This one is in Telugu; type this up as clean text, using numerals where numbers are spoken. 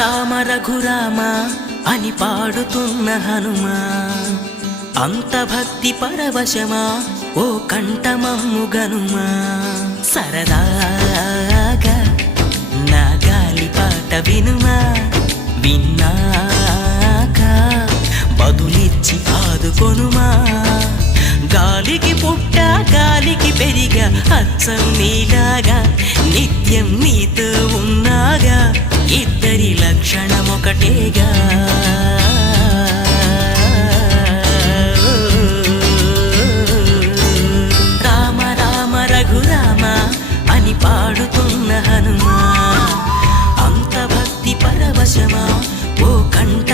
రామ రఘురామ అని పాడుతున్న హనుమా, అంత భక్తి పరవశమా ఓ కంఠమమ్ము గనుమా. సరదాగా నా గాలి పాట వినుమా, విన్నాక బదులిచ్చి ఆదుకొనుమా. గాలికి పుట్ట గాలికి పెరిగా అచ్చం నీలాగా, నిత్యం నీతో ఉన్నాగా, ఇద్దరి లక్షణం ఒకటేగా. రామ రామ రఘురామ అని పాడుతున్న హనుమా, అంత భక్తి పరవశమా ఓ కంఠ